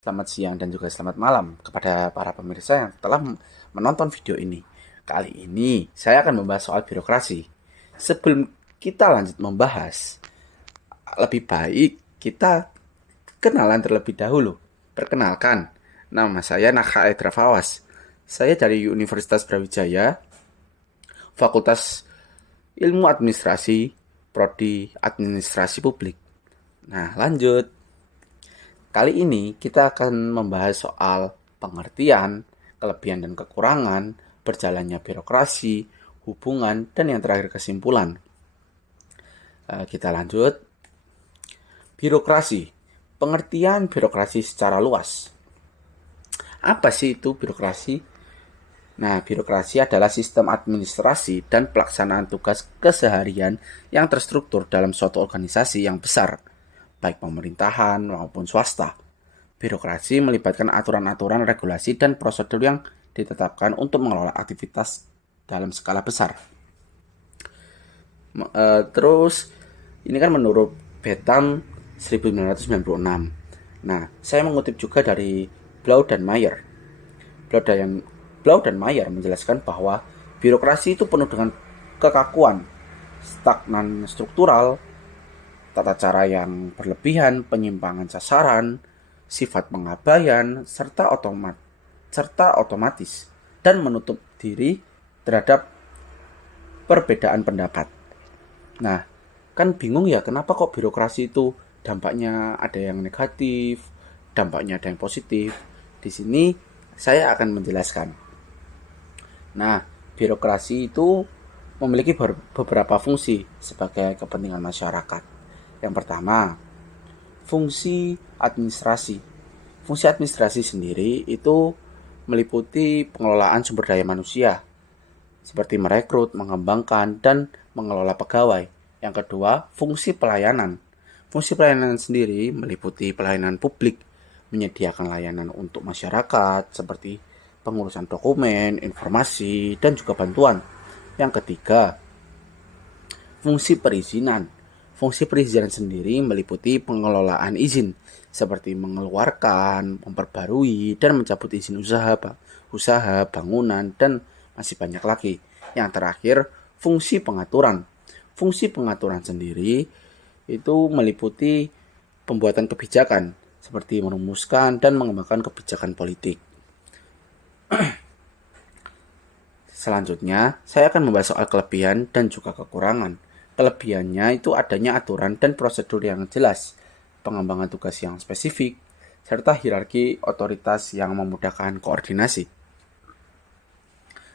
Selamat siang dan juga selamat malam kepada para pemirsa yang telah menonton video ini. Kali ini saya akan membahas soal birokrasi. Sebelum kita lanjut membahas, lebih baik kita kenalan terlebih dahulu. Perkenalkan, nama saya Nakha Edra Fawas. Saya dari Universitas Brawijaya, Fakultas Ilmu Administrasi, Prodi Administrasi Publik. Nah, lanjut. Kali ini kita akan membahas soal pengertian, kelebihan dan kekurangan, berjalannya birokrasi, hubungan, dan yang terakhir kesimpulan. Kita lanjut. Birokrasi. Pengertian birokrasi secara luas. Apa sih itu birokrasi? Nah, birokrasi adalah sistem administrasi dan pelaksanaan tugas keseharian yang terstruktur dalam suatu organisasi yang besar, baik pemerintahan maupun swasta. Birokrasi melibatkan aturan-aturan, regulasi, dan prosedur yang ditetapkan untuk mengelola aktivitas dalam skala besar. Terus, ini kan menurut Betham 1996. Nah, saya mengutip juga dari Blau dan Mayer. Blau dan Mayer menjelaskan bahwa birokrasi itu penuh dengan kekakuan, stagnan struktural, tata cara yang berlebihan, penyimpangan sasaran, sifat pengabaian, serta otomatis dan menutup diri terhadap perbedaan pendapat. Nah, kan bingung ya kenapa kok birokrasi itu dampaknya ada yang negatif, dampaknya ada yang positif. Di sini saya akan menjelaskan. Nah, birokrasi itu memiliki beberapa fungsi sebagai kepentingan masyarakat. Yang pertama, fungsi administrasi. Fungsi administrasi sendiri itu meliputi pengelolaan sumber daya manusia, seperti merekrut, mengembangkan, dan mengelola pegawai. Yang kedua, fungsi pelayanan. Fungsi pelayanan sendiri meliputi pelayanan publik, menyediakan layanan untuk masyarakat, seperti pengurusan dokumen, informasi, dan juga bantuan. Yang ketiga, fungsi perizinan. Fungsi perizinan sendiri meliputi pengelolaan izin, seperti mengeluarkan, memperbarui, dan mencabut izin usaha, bangunan, dan masih banyak lagi. Yang terakhir, fungsi pengaturan. Fungsi pengaturan sendiri itu meliputi pembuatan kebijakan, seperti merumuskan dan mengembangkan kebijakan politik. Selanjutnya, saya akan membahas soal kelebihan dan juga kekurangan. Kelebihannya itu adanya aturan dan prosedur yang jelas, pengembangan tugas yang spesifik, serta hierarki otoritas yang memudahkan koordinasi.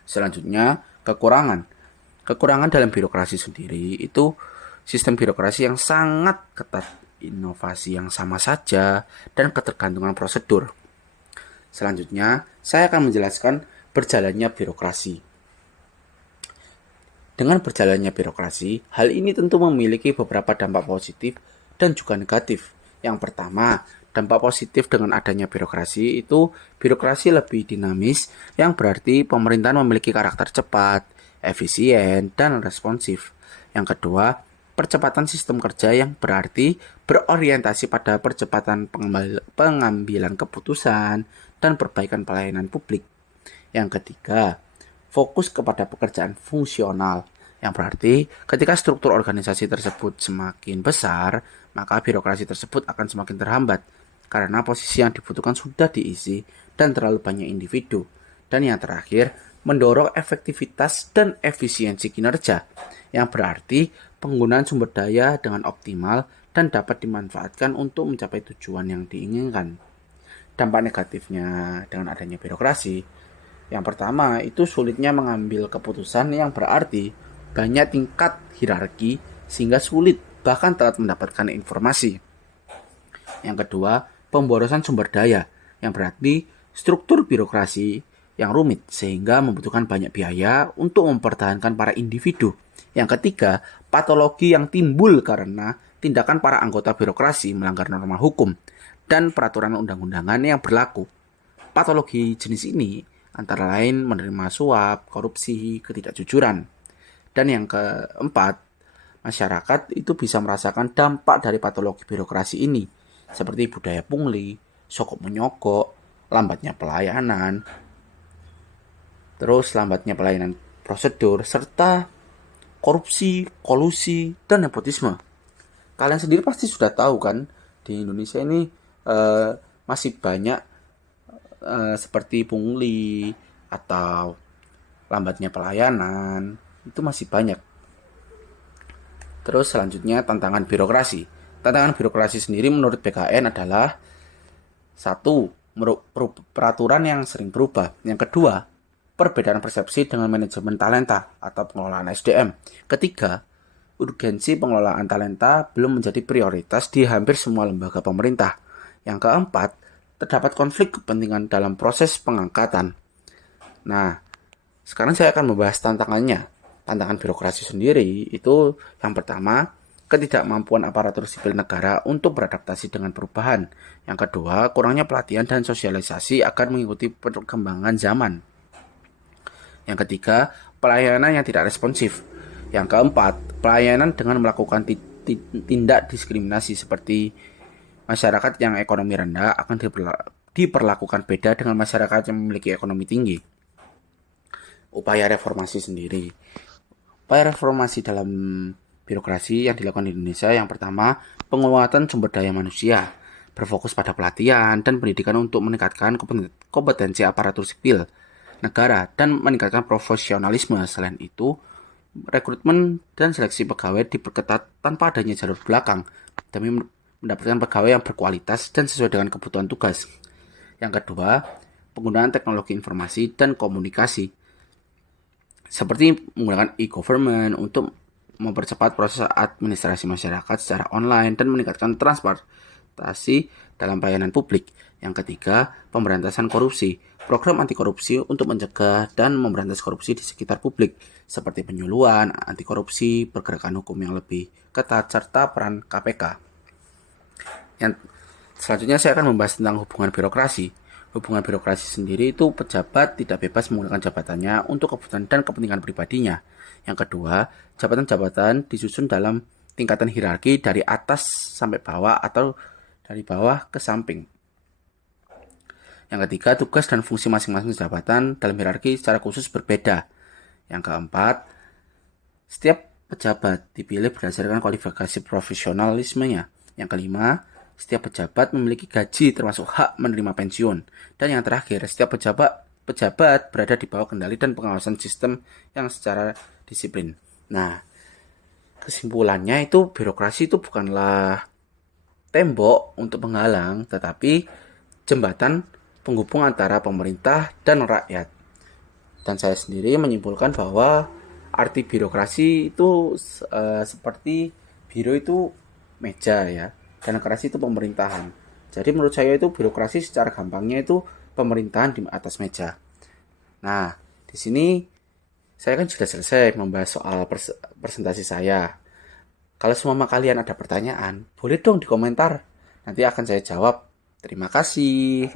Selanjutnya, kekurangan. Kekurangan dalam birokrasi sendiri itu sistem birokrasi yang sangat ketat, inovasi yang sama saja, dan ketergantungan prosedur. Selanjutnya, saya akan menjelaskan berjalannya birokrasi. Dengan berjalannya birokrasi, hal ini tentu memiliki beberapa dampak positif dan juga negatif. Yang pertama, dampak positif dengan adanya birokrasi itu birokrasi lebih dinamis, yang berarti pemerintahan memiliki karakter cepat, efisien, dan responsif. Yang kedua, percepatan sistem kerja yang berarti berorientasi pada percepatan pengambilan keputusan dan perbaikan pelayanan publik. Yang ketiga, fokus kepada pekerjaan fungsional, yang berarti ketika struktur organisasi tersebut semakin besar, maka birokrasi tersebut akan semakin terhambat karena posisi yang dibutuhkan sudah diisi dan terlalu banyak individu. Dan yang terakhir, mendorong efektivitas dan efisiensi kinerja, yang berarti penggunaan sumber daya dengan optimal dan dapat dimanfaatkan untuk mencapai tujuan yang diinginkan. Dampak negatifnya dengan adanya birokrasi, yang pertama, itu sulitnya mengambil keputusan, yang berarti banyak tingkat hierarki sehingga sulit bahkan telat mendapatkan informasi. Yang kedua, pemborosan sumber daya, yang berarti struktur birokrasi yang rumit sehingga membutuhkan banyak biaya untuk mempertahankan para individu. Yang ketiga, patologi yang timbul karena tindakan para anggota birokrasi melanggar norma hukum dan peraturan undang-undangan yang berlaku. Patologi jenis ini antara lain menerima suap, korupsi, ketidakjujuran. Dan yang keempat, masyarakat itu bisa merasakan dampak dari patologi birokrasi ini, seperti budaya pungli, sokok menyokok, lambatnya pelayanan, terus lambatnya pelayanan prosedur, serta korupsi, kolusi, dan nepotisme. Kalian sendiri pasti sudah tahu kan, di Indonesia ini eh, masih banyak seperti pungli atau lambatnya pelayanan, itu masih banyak. Terus selanjutnya tantangan birokrasi. Tantangan birokrasi sendiri menurut BKN adalah satu, peraturan yang sering berubah. Yang kedua, perbedaan persepsi dengan manajemen talenta atau pengelolaan SDM. Ketiga, urgensi pengelolaan talenta belum menjadi prioritas di hampir semua lembaga pemerintah. Yang keempat, terdapat konflik kepentingan dalam proses pengangkatan. Nah, sekarang saya akan membahas tantangannya. Tantangan birokrasi sendiri itu yang pertama, ketidakmampuan aparatur sipil negara untuk beradaptasi dengan perubahan. Yang kedua, kurangnya pelatihan dan sosialisasi agar mengikuti perkembangan zaman. Yang ketiga, pelayanan yang tidak responsif. Yang keempat, pelayanan dengan melakukan tindak diskriminasi seperti masyarakat yang ekonomi rendah akan diperlakukan beda dengan masyarakat yang memiliki ekonomi tinggi. Upaya reformasi sendiri. Upaya reformasi dalam birokrasi yang dilakukan di Indonesia yang pertama, penguatan sumber daya manusia, berfokus pada pelatihan dan pendidikan untuk meningkatkan kompetensi aparatur sipil negara dan meningkatkan profesionalisme. Selain itu, rekrutmen dan seleksi pegawai diperketat tanpa adanya jalur belakang demi mendapatkan pegawai yang berkualitas dan sesuai dengan kebutuhan tugas. Yang kedua, penggunaan teknologi informasi dan komunikasi seperti menggunakan e-government untuk mempercepat proses administrasi masyarakat secara online dan meningkatkan transparansi dalam pelayanan publik. Yang ketiga, pemberantasan korupsi. Program anti korupsi untuk mencegah dan memberantas korupsi di sekitar publik, seperti penyuluhan, anti korupsi, pergerakan hukum yang lebih ketat, serta peran KPK. Yang selanjutnya saya akan membahas tentang hubungan birokrasi. Hubungan birokrasi sendiri itu pejabat tidak bebas menggunakan jabatannya untuk kebutuhan dan kepentingan pribadinya. Yang kedua, jabatan-jabatan disusun dalam tingkatan hierarki dari atas sampai bawah atau dari bawah ke samping. Yang ketiga, tugas dan fungsi masing-masing jabatan dalam hierarki secara khusus berbeda. Yang keempat, setiap pejabat dipilih berdasarkan kualifikasi profesionalismenya. Yang kelima, setiap pejabat memiliki gaji termasuk hak menerima pensiun. Dan yang terakhir, setiap pejabat berada di bawah kendali dan pengawasan sistem yang secara disiplin. Nah, kesimpulannya itu birokrasi itu bukanlah tembok untuk menghalang, tetapi jembatan penghubung antara pemerintah dan rakyat. Dan saya sendiri menyimpulkan bahwa arti birokrasi itu seperti biro itu meja ya, dan kerasi itu pemerintahan. Jadi menurut saya itu birokrasi secara gampangnya itu pemerintahan di atas meja. Nah, di sini saya kan sudah selesai membahas soal presentasi saya. Kalau semua kalian ada pertanyaan, boleh dong di komentar. Nanti akan saya jawab. Terima kasih.